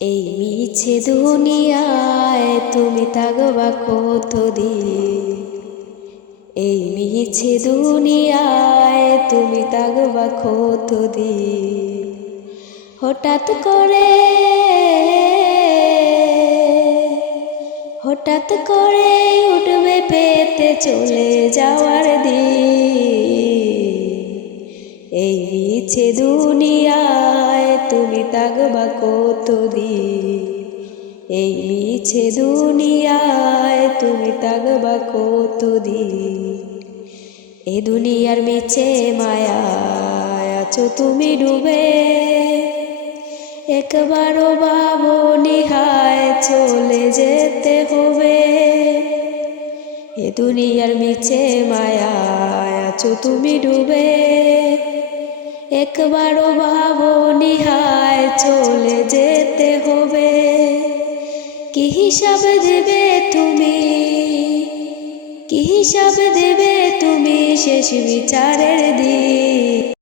এই মিছে দুনিয়ায় তুমি থাকবা কতদিন? এই মিছে দুনিয়ায় তুমি থাকবা কতদিন? হঠাৎ করে উঠবে পেতে চলে যাওয়ার দিন। এই মিছে দুনিয়ায় তুমি থাকবা কতদিন? এই মিছে দুনিয়ায় তুমি থাকবা কতদিন? এ দুনিয়ার মিছে মায়ায় আছো তুমি ডুবে, একবারও ভাবনি হায় চলে যেতে হবে। এ দুনিয়ার মিছে মায়ায় আছো তুমি ডুবে, একবারও ভাবনি হায় চলে যেতে হবে। কি হিসাব দেবে তুমি, কি হিসাব দেবে তুমি শেষ বিচারের দিন?